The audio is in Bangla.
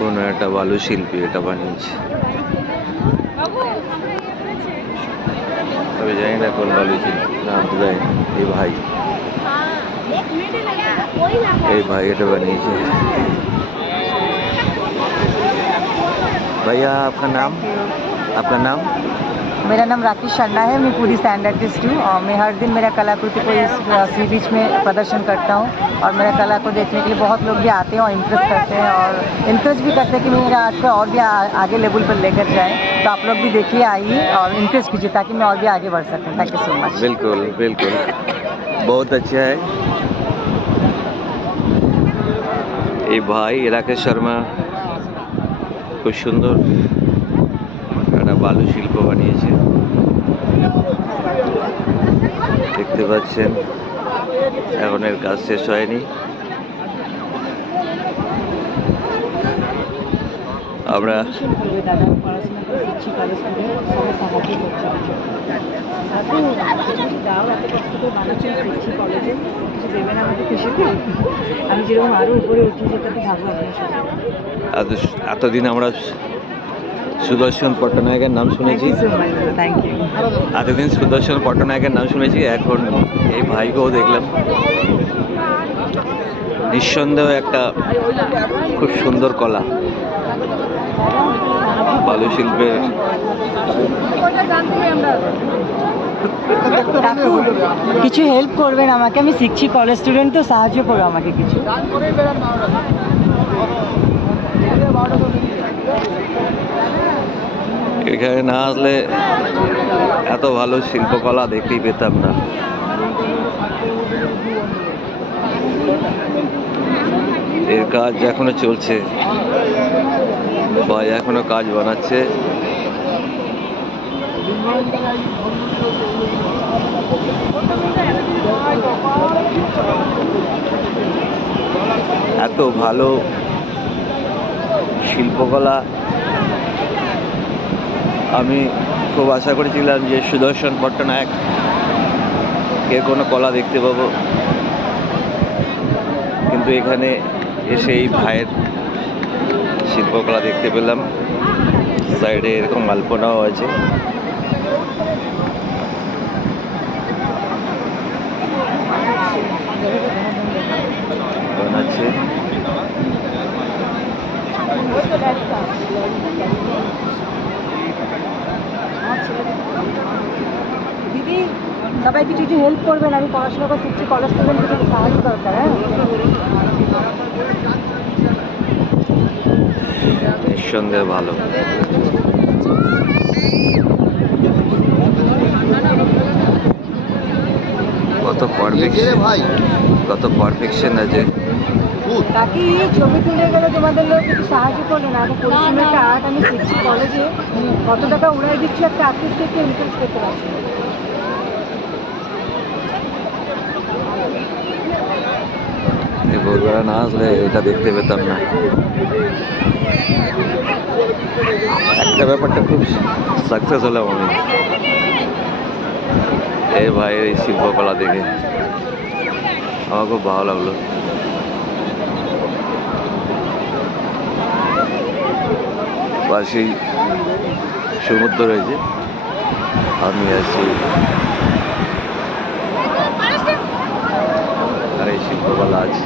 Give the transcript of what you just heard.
কোনো একটা বালু শিল্পী এটা বানিয়েছে। আমি জানি না কোন বালু শিল্পী, নাম তো জানি না। এই ভাই এটা বানিয়েছে। भैया आपका नाम? आपका नाम? मेरा नाम राकेश शर्मा है। मैं पूरी सैंड आर्टिस्ट हूँ और मैं हर दिन मेरा कलाकृति को इस सी बीच में प्रदर्शन करता हूँ और मेरा कला को देखने के लिए बहुत लोग भी आते हैं और इम्प्रेस करते हैं और इनकरेज भी करते हैं कि मेरा आर्ट को और भी आगे लेवल पर लेकर जाए। तो आप लोग भी देखिए, आइए और इनकरेज कीजिए ताकि मैं और भी आगे बढ़ सकूँ। Thank you so much. बिल्कुल बिल्कुल, बहुत अच्छा है। ये भाई राकेश शर्मा খুব সুন্দর একটা বালু শিল্প বানিয়েছে, দেখতে পাচ্ছেন। এখন এর কাজ শেষ হয়নি। আমরা এতদিন আমরা সুদর্শন পট্টনায়কের নাম শুনেছি, এতদিন সুদর্শন পট্টনায়কের নাম শুনেছি, এখন এই ভাইকেও দেখলাম। নিঃসন্দেহ একটা খুব সুন্দর কলা, বালু শিল্পের। কিছু হেল্প করবেন আমাকে, আমি শিখছি, কলেজ স্টুডেন্ট, তো সাহায্য করো আমাকে কিছু। এখানে না আসলে এত ভালো শিল্পকলা দেখতেই পেতাম না। এর কাজ এখনো চলছে, ভাই এখনো কাজ বানাচ্ছে। এত ভালো শিল্পকলা আমি খুব আশা করেছিলাম যে সুদর্শন পট্টনায়ক এর কোনো কলা দেখতে পাবো, কিন্তু এখানে এসে এই ভাইয়ের শিল্পকলা দেখতে পেলাম। সাইডে এরকম আলপনাও আছে। বানাচ্ছে দিদি, সবাই কিছু কিছু হেল্প করবেন, আমি পড়াশোনা করে শিখছি, কলেজ স্টুডেন্ট, কিছু সাহায্য দরকার। হ্যাঁ, নিঃসন্দেহে ভালো। কত পারফেকশন আছে। বাকি ছবি তুলে গেলে তোমাদের লোক কিছু সাহায্য করবে না। পরিশ্রম একটা আর্ট আমি শিখছি কলেজে, কত টাকা উড়াই দিচ্ছি একটা আর্টিস্টকে এনকারেজ করতে পারছি। ভোরবেলা না আসলে এটা দেখতে পেতাম না। একটা ব্যাপারটা খুব সাকসেস হলাম আমি এই ভাইয়ের এই শিল্পকলা দেখে, আমার খুব ভালো লাগলো। পাশেই সমুদ্র রয়েছে, আমি আছি আর এই শিল্পকলা আছে।